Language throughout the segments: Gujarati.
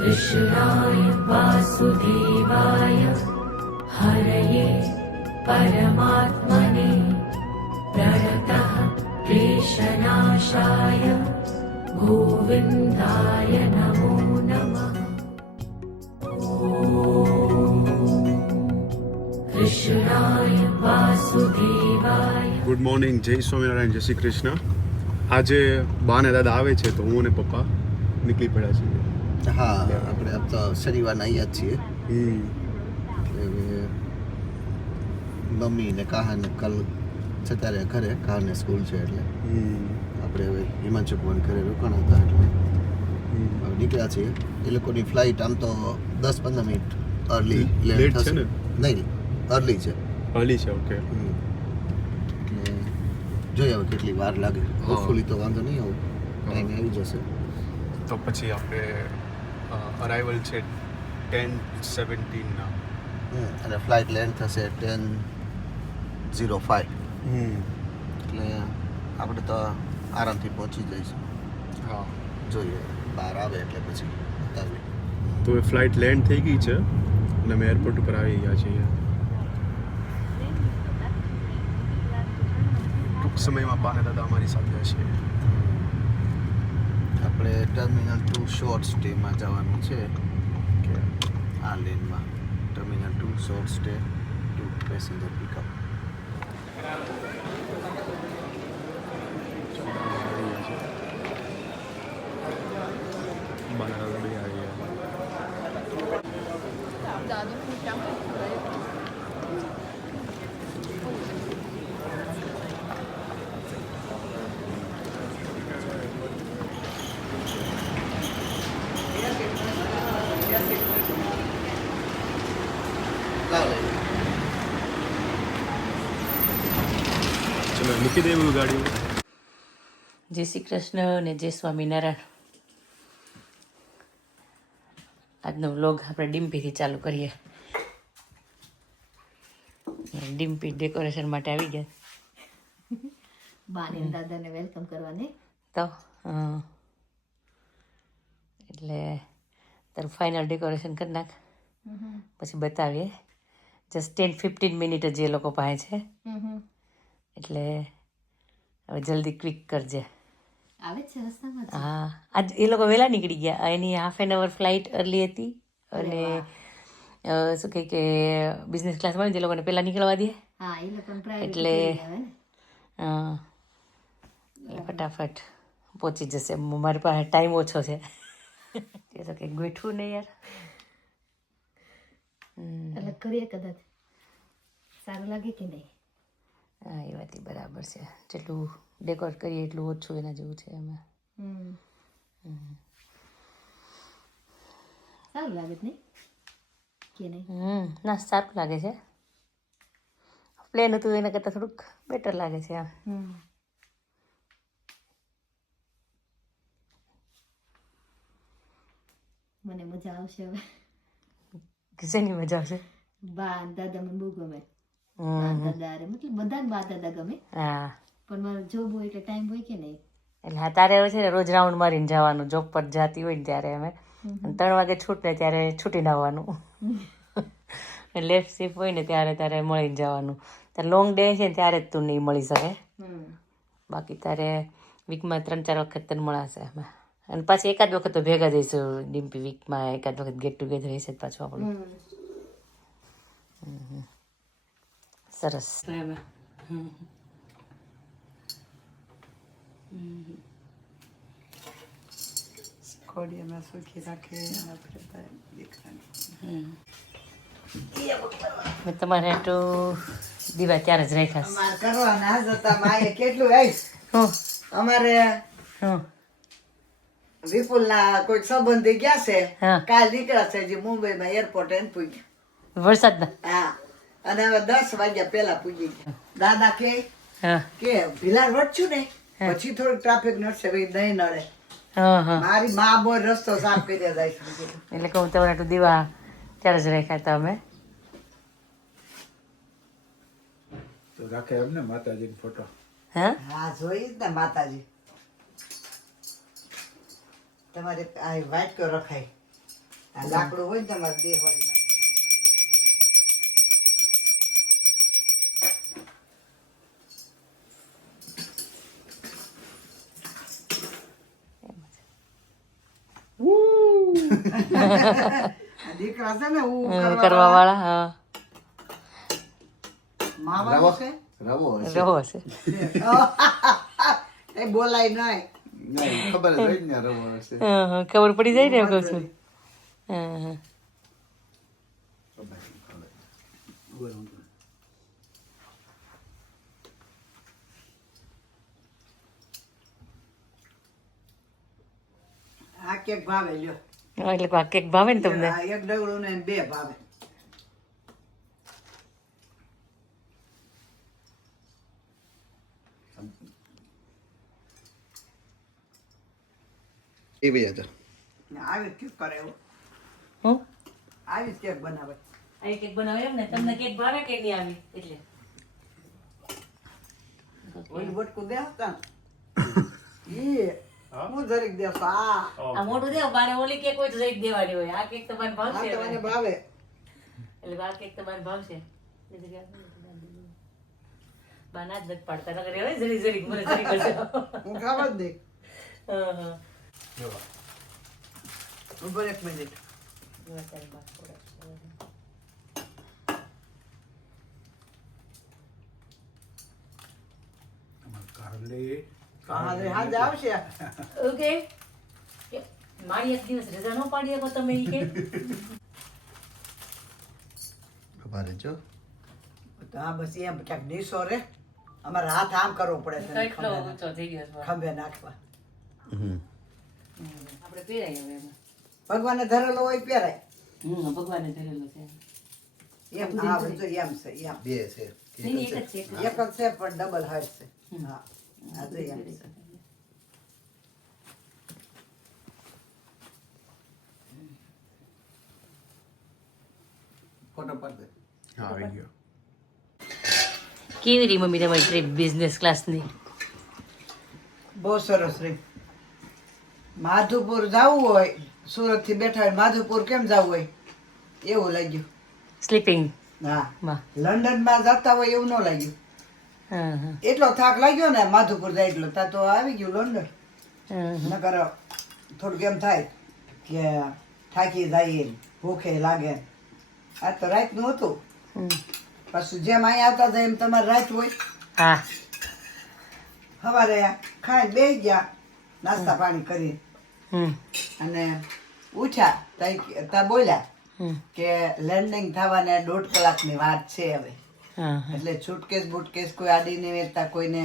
कृष्णाय वासुदेवाय हरये परमात्मने प्रणतः क्लेशनाशाय गोविन्दाय नमो नमः। कृष्णाय वासुदेवाय। ગુડ મોર્નિંગ, જય સ્વામિનારાયણ, જય શ્રી કૃષ્ણ. આજે બા ને દાદા આવે છે તો હું અને પપ્પા નીકળી પડ્યા છીએ. હા, આપણે આમ તો શનિવારના અહીંયા જ છીએ. એટલે મમ્મી ને કાહાને કાલ જતા રહ્યા ઘરે, કાહાને સ્કૂલ છે એટલે આપણે હવે હિમાંશુ ભવન ઘરે રોકાણા હતા એટલે હવે નીકળ્યા છીએ. એ લોકોની ફ્લાઇટ આમ તો 10-15 મિનિટ અર્લી લેટ છે ને? નહીં, અર્લી છે. અર્લી છે, ઓકે. એટલે જોઈએ હવે કેટલી વાર લાગે. હોપફુલી તો વાંધો નહીં આવું, ટાઈમ આવી જશે. તો પછી આપણે અરાઇવલ છે 10:17 અને ફ્લાઇટ લેન્ડ થશે 10:05. એટલે આપણે તો આરામથી પહોંચી જઈશું. હા, જોઈએ બહાર આવે એટલે પછી બતાવીએ. તો એ ફ્લાઇટ લેન્ડ થઈ ગઈ છે અને અમે એરપોર્ટ ઉપર આવી ગયા છીએ. ટૂંક સમયમાં બા ને દાદા અમારી સાથે હશે. આપણે ટર્મિનલ 2 શોર્ટ સ્ટેમાં જવાનું છે કે આ લેનમાં. Terminal 2 short stay to passenger pickup. બા ને દાદા બે આવી ગયા. ચલો મૂકી દેવું ગાડી. જય શ્રી કૃષ્ણ અને જય સ્વામિનારાયણ. આજનો વ્લોગ આપણે ડિમ્પીથી ચાલુ કરીએ. ડિમ્પી ડેકોરેશન માટે આવી ગયા. બાને દાદાને વેલકમ કરવાની તો એટલે તારું ફાઇનલ ડેકોરેશન કરી નાખ, પછી બતાવીએ. જસ્ટ 10-15 મિનિટ જ એ લોકો પાસે છે એટલે હવે જલ્દી ક્વિક કરજે. આવે છે રસ્તામાં. હા, આજ એ લોકો વહેલા નીકળી ગયા. એની half an hour flight early હતી અને શું કહે કે બિઝનેસ ક્લાસમાં જે લોકોને પહેલાં નીકળવા દે. હા, એ લોકો એટલે ફટાફટ પહોંચી જશે. મારી પાસે ટાઈમ ઓછો છે. એ તો કંઈક ગોઠવું નહીં યાર. એટલે કરીએ કદાચ સારું લાગે કે નહીં. હા, એ વાત બરાબર છે. જેટલું ડેકોર કરીએ એટલું ઓછું એના જેવું છે એમાં. સારું લાગે જ નહીં કે નહીં? ના, સારું લાગે છે. પ્લેન હતું એના કરતાં થોડુંક બેટર લાગે છે આમ. મને મજા આવશે હવે. શેની મજા આવશે? બા દાદા મને બહુ ગમે. બા દાદા અરે મતલબ બધાને બા દાદા ગમે. હા, પણ મારો જોબ હોય એટલે ટાઈમ હોય કે નહીં. એટલે હા, તારે હવે છે ને રોજ રાઉન્ડ મારીને જવાનું. જોબ પર જતી હોય ને ત્યારે અમે 3 વાગે છૂટને ત્યારે છૂટીને આવવાનું. લેફ્ટ શિફ્ટ હોય ને ત્યારે તારે મળીને જવાનું. તારે લોંગ ડે છે ને ત્યારે જ તું નહીં મળી શકે. બાકી તારે વીકમાં 3-4 વખત તને મળાશે અમે. અને પાછી એકાદ વખત તો ભેગા જઈશું ડિમ્પી. વીકમાં એકાદ વખત ગેટ ટુગેધર હશે પાછું આપણું. સરસ. કોડિયામાં સુખી રાખે મેં તમારે તો દીવા ત્યારે જ રાખ્યા. અમારે કરવાના જ હતા. માએ કેટલું આવીશ અમારે વિપુલના કોઈ સંબંધી ગયા છે. કાલ નીકળ્યા છે હજી મુંબઈમાં એરપોર્ટ એને પૂગ્યા. વરસાદના? હા, અને હવે 10 વાગ્યા પહેલા પૂગી ગયા. દાદા કે ભીલાડ વટશું ને પછી થોડુંક ટ્રાફિક નડશે, ભાઈ નહીં નડે. મારી મા બોલ રસ્તો સાફ કરી જાય છે. એટલે કહું તમારે તો દીવા ત્યારે જ રાખ્યા હતા અમે. તો રાખે એમને માતાજીનો ફોટો. હા, જોઈ જ ને માતાજી. તમારે આ વાટકો રખાય આ લાકડું હોય ને તમારે દેવાનું. દીકરા છે ને હું કરવા વાળા હા માવા છે રવો હશે રહો હશે એ બોલાય નહીં. નહીં ખબર જ હોય ને રવો હશે ખબર પડી જાય ને એમ કહું છું હા હા આ કેક ભાવે લ્યો. એટલે આ કેક ભાવે ને તમને આ એક ડગડું ને 2 ભાવે. એ ભાઈ હતા આવી કેક કરે એવું. હું આવી કેક બનાવે. આ કેક બનાવે એમ ને તમને કેક ભાવે કે નહીં આવી એટલે ઓલી બટકું દે હતા ઈ હું જરીક દેસો. આ મોટું દેવ બારે ઓલી કેક હોય તો જઈ દેવાની હોય આ કેક તમારે ભાવશે આ તો મને ભાવે. એટલે આ કેક તમારે ભાવશે બાના જ નથી પાડતા નકર હવે જરી જરી મને જરી કરજો હું ખાવા જ દે. હા હા ઉપર 1 મિનિટ. હાજે આવશે. ઓકે મારી એક દિવસ રજા ન પાડી શકો તમે ઈ કે ભારે જો તો આ બસ એમ ક્યાંક ડીશો રે અમારે હાથ આમ કરવો પડે છે કેટલો ઊંચો થઈ ગયો છે ખંભે નાખવા. આપણે પહેરાય હવે એમાં ભગવાને ધરેલો હોય પહેરાય ભગવાને ધરેલો છે એમ. હા બધું એમ છે એમ. બે છે નહીં, એક જ છે એક જ છે પણ ડબલ હાઈટ છે. હા આ તો એમ છે. ફોટો પાડ દે હા આવી ગયો કેવી રહી મમ્મી તમારી ટ્રીપ બિઝનેસ ક્લાસની બહુ સરસ રે. માધુપુર જવું હોય સુરત થી બેઠા હોય માધુપુર કેમ જવું હોય એવું લાગ્યું. સ્લીપિંગ હા માં લંડન માં જતા હોય એવું ન લાગ્યું. હા હા એટલો થાક લાગ્યો ને માધુપુર જાય એટલો તા તો આવી ગયું લંડન. નકર થોડુંક એમ થાય કે થાકી જાય ભૂખે લાગે. આ તો રાતનું હતું. પાછું જેમ અહીંયા આવતા હતા એમ તમારે રાત હોય. હા સવારે ખાઈને બેસી ગયા નાસ્તા પાણી કરી અને ઉઠ્યા તા બોલ્યા કે લેન્ડિંગ થવાને 1.5 કલાકની વાત છે હવે. એટલે સુટકેસ બુટકેસ કોઈ આડી નહીં વેચતા કોઈને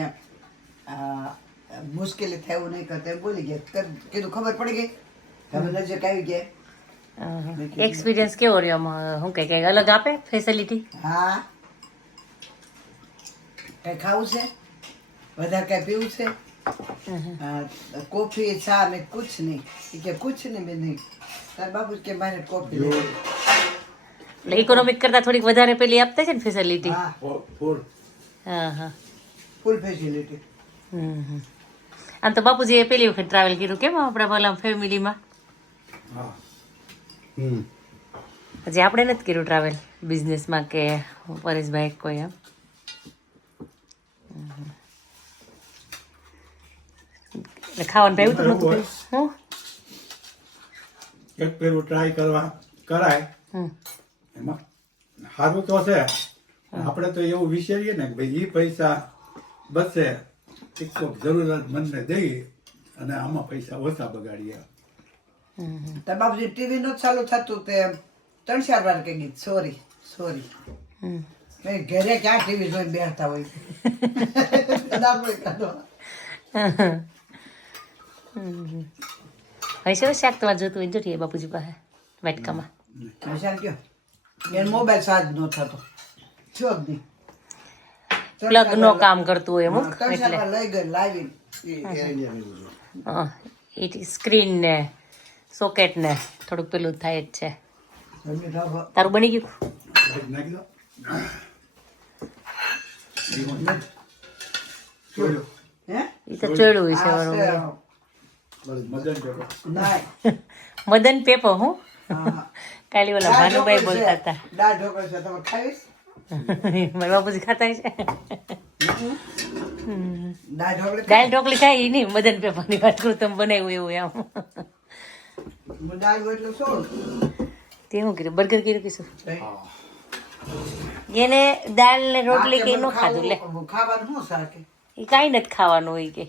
મુશ્કેલી થાય એવું નહીં કરતા એમ બોલી ગયા. કીધું ખબર પડી ગઈ તમે નજીક આવી ગયા. એક્સપિરિયન્સ કેવો રહ્યો આમાં શું કઈ કઈ અલગ આપે ફેસિલિટી હા કઈ ખાવું છે વધારે કઈ પીવું છે કોફી ચા મેં કુછ નહીં. એ કે કુછ નહીં મેં નહીં. તાર બાબુ કે મારે કોફી લેવી. એટલે ઇકોનોમિક કરતા થોડીક વધારે પેલી આપતા છે ને ફેસિલિટી હા હા હા ફૂલ ફેસિલિટી. આમ તો બાપુજીએ પેલી વખત ટ્રાવેલ કર્યું કેમ આપણા પેલા ફેમિલીમાં હજી આપણે નથી કર્યું ટ્રાવેલ બિઝનેસમાં કે પરેશભાઈ કોઈ એમ એટલે ખાવાનું ભાઈ ઉતરું નતું હું એક પેલું ટ્રાય કરવા કરાય એમાં સારું તો છે આપણે તો એવું વિચારીએ ને કે ભાઈ એ પૈસા બચે એક જરૂરિયાતમંદને દઈએ અને આમાં પૈસા ઓછા બગાડીએ. તાર બાપુજી ટીવી નું ચાલુ થતું તે 3-4 વાર કે ગીત સોરી સોરી. ઘરે ક્યાં ટીવી જોઈને બેસતા હોય. હવે શું શાક તમારે જોતું હોય જોટીએ બાપુજી પાસે વાટકામાં વિશાલ કયો એને મોબાઈલ ચાર્જ ન થતો છો જ નહીં. પ્લગ નો કામ કરતું હોય અમુક 3-4 એટલે વાર લઈ ગઈ લાવી. સ્ક્રીન ને સોકેટ ને થોડુંક પેલું થાય જ છે. તારું બની ગયું નાખી દો. હે એ તો ચોયડું હોય છે આ વાળું મદન પેપર. નાય મદન પેપર હું કાલે ઓલા ભાનુભાઈ બોલતા હતા દાળ ઢોકળી છે તમે ખાઈશ મારા બાપુજી ખાતા છે દાળ ઢોકળી દાળ ઢોકળી ખાય ઈ નહીં મદન પેપાની વાત કરું તમે બનાવ્યું એવું એમ દાળ હોય એટલે શું તે શું કર્યું બર્ગર કર્યું કીશું એને દાળ ને રોટલી કઈ ન ખાધું લે ખાવાનું શું શાક એ કાંઈ નથી ખાવાનું હોય કે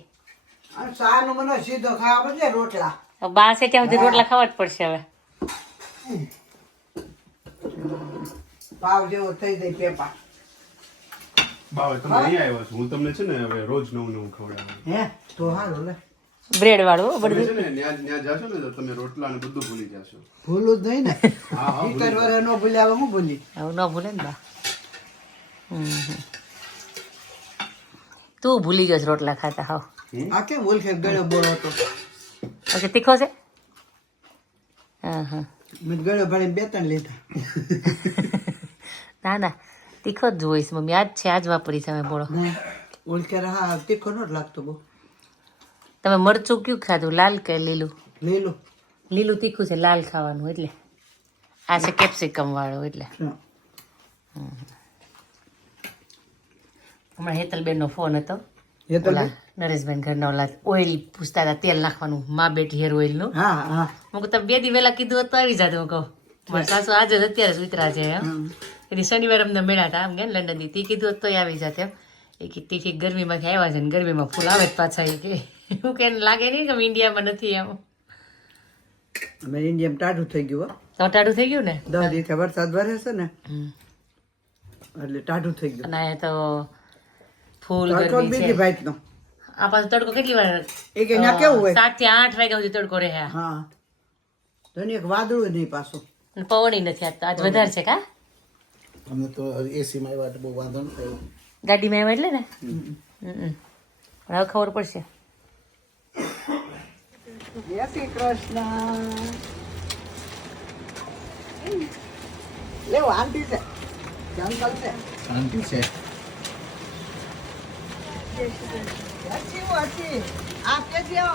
શાનું મને સીધો ખાવા બદલે રોટલા બા છે ત્યાં સુધી રોટલા ખાવા જ પડશે હવે પાવ જેવો થઈ જાય પેપા બાવે તમે અહીં આવ્યા છો હું તમને છે ને હવે રોજ નવું નવું ખવડાવું હે તો હારું લે બ્રેડ વાળું હો, તમે બધું છે ને ત્યાં જાશો ને તો તમે રોટલા ને બધું ભૂલી જશો ભૂલું જ નહીં ને હા હા ટીકર વાળા ન ભૂલ્યા હવે હું ભૂલી આવું ન ભૂલે ને બા તું ભૂલી ગયો છે રોટલા ખાતા હાવ આ કેમ ઓળખે ગળ્યો બોળો હતો ઓકે તીખો છે હા હા મેં ગળ્યો ભરીને 2-3 લીધા ના ના તીખો જ જોઈશ મમ્મી આજ છે આજ વાપરી છે અમે બોળો ઓળખે હા તીખો ન લાગતો બહુ તમે મરચું કયું ખાધું લાલ કે લીલું લીલું લીલું તીખું છે લાલ ખાવાનું એટલે આ છે કેપ્સિકમ વાળું એટલે હમણાં હેતલબેનનો ફોન હતો ઓલા નરેશભાઈ ઘરના ઓલા ઓઇલ પૂછતા હતા તેલ નાખવાનું મા બેટી હેર ઓઇલનું હા હા હું કહું તમે 2 દી વહેલા કીધું હોત તો આવી જાત હું કહું મારા સાસુ આજે જ અત્યારે જ ઉતરા છે એમ એની શનિવાર અમને મળ્યા હતા આમ કે લંડનથી તી કીધું હોત તોય આવી જાત એમ એ કે તીખી ગરમીમાંથી આવ્યા છે ને ગરમીમાં ફૂલ આવે જ પાછા એ કે એવું કે લાગે નહીં કે અમે ઇન્ડિયામાં નથી એમ અમે ઇન્ડિયામાં ટાઢું થઈ ગયું તો ટાઢું થઈ ગયું ને 10 દિવસે વરસાદ વરે છે ને એટલે ટાઢું થઈ ગયું અને અહીંયા તો ફૂલ તડકો ગરમી બીજી છે ભાઈનો આ પાછો તડકો કેટલી વાર એ કે ના કેવું હોય 7 થી 8 વાગ્યા સુધી તડકો રહે હા તો એની એક વાદળું નહીં પાછું અને પવન નથી આજ તો આજ વધારે છે કા અમને તો એસીમાં આવ્યા એટલે બહુ વાંધો ન થયો ગાડીમાં આવ્યા એટલે ને પણ હવે ખબર પડશે જય શ્રી કૃષ્ણ લેવો આંટી છે અંકલ છે શાંતિ છે अच्छी आप कैसे हो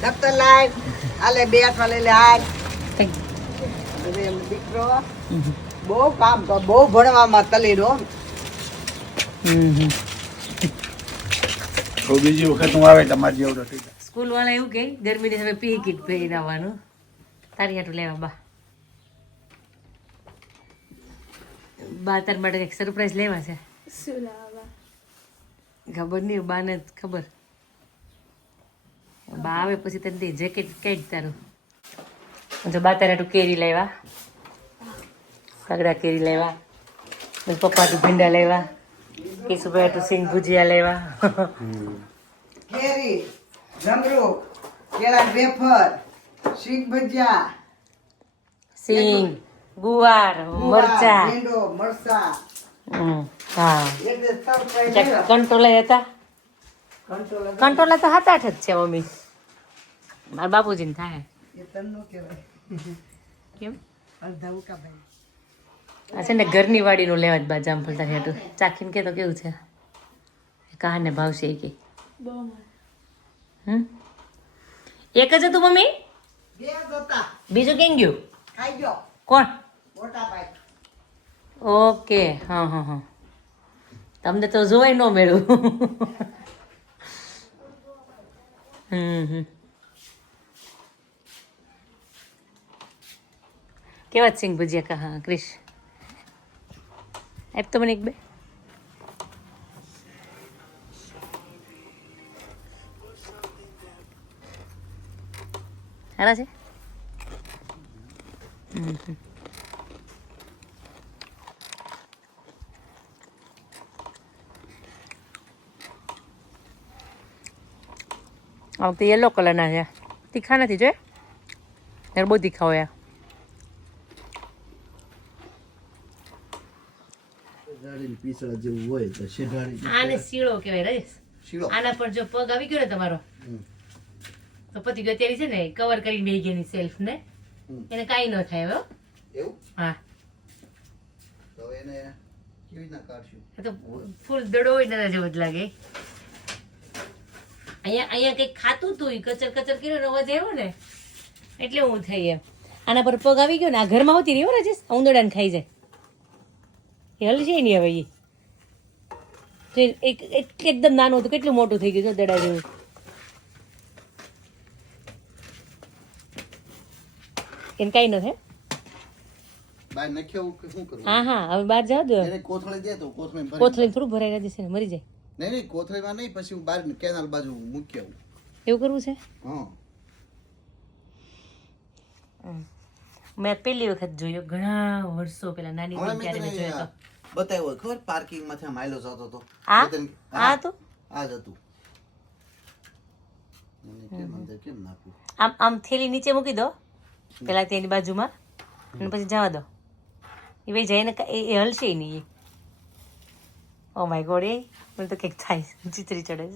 દફતર લાય આલે 2 હાથમાં લઈ લે હાલ અરે એમ દીકરો બહુ કામ કર બહુ ભણવામાં તલીડો તો બીજી વખત હું આવે તમારી જેવડો થઈ જાય સ્કૂલ વાળા એવું કે ગરમીની સમય પી કીટ પહેરાવવાનું તારી હાટું લેવા બા તાર માટે કંઈક સરપ્રાઈઝ લેવા છે ખબર નહીં બાને જ ખબર બા આવે પછી તને દે જેકેટ કઈ તારું જો બા તારે હાટું કેરી લેવા સગડા કેરી લેવા પપ્પા હાટું ભીંડા લેવા કેશુભાઈ હાટું સિંગ ભુજિયા લેવા કેરી જમરૂ કેળા વેફર શીંગ ભજીયા સિંગ ગુવાર મરચા ભીંડો મરચા હા એક દે સરપ્રાઈઝ કંટ્રોલા હતા કંટ્રોલ કંટ્રોલા તો 7-8 જ છે મમ્મી મારા બાપુજીને થાય એ તન્નો કહેવાય કેમ અડધા ઉકા ભાઈ આ છે ને ઘરની વાડીનું લેવા જ બા જામફળ તારી હાટું ચાખીને કે તો કેવું છે કાને ભાવશે એ કે એક જ હતું મમ્મી બે જોતા બીજું કેમ ગયું ખાઈ ગયો કોણ મોટા ભાઈ ઓકે હા હા હા તમને તો જોવાય ન મેળવું કેવા જ સિંગ ભજીયા કા હા ક્રિશ આપ તો મને એક બે સારા છે આ વખતે યલો કલરના છે તીખા નથી જોયે યાર બહુ તીખા હોય શેઢાડી પીસળા જેવું હોય તો શેઢાડી આને શીળો કહેવાય રાજેશ શીળો આના પર જો પગ આવી ગયો ને તમારો તો પતિ ગયો અત્યારે છે ને કવર કરીને બેસી ગઈ સેલ્ફ ને એને કાંઈ ન થાય હવે હો. એવું હા તો એને કેવી રીતના કાઢશું એ તો ફૂલ દડો હોય ને જેવો જ લાગે અહીંયા કંઈક ખાતું હતું ઈ કચર કચર કર્યો ને અવાજ આવ્યો ને એટલે હું થઈ એમ આના પર પગ આવી ગયો ને આ ઘરમાં હોતી રહ્યો રાજેશ ઉંદરડાને ખાઈ જાય એ હલશે નહીં હવે એકદમ નાનું હતું કેટલું મોટું થઈ ગયું દડા જેવું એને કઈ ન થાય બહાર નાખ્યો કે શું કરું હા હવે બહાર જવા દો એને કોથળી દે તો કોથળી કોથળી થોડું ભરાઈ જશે ને મરી જાય નહીં કોથળીમાં નહીં પછી હું બહાર કેનાલ બાજુ મૂકી આવું એવું કરવું છે હા મેં પહેલી વખત જોયો ઘણા વર્ષો પહેલા નાની હમણાં હતી ત્યારે મેં જોયો હતો બતાવ્યો ખબર પાર્કિંગ માંથી માઇલો જતો હતો આ તો આ જ હતું મને કેમ નાખ્યું આમ થેલી નીચે મૂકી દો પેલા તેની બાજુમાં અને પછી જવા દો એ ભાઈ જઈને એ હલશે નહીં ઓ માય ગોડ એ મને તો કંઈક થાય ચીતરી ચડે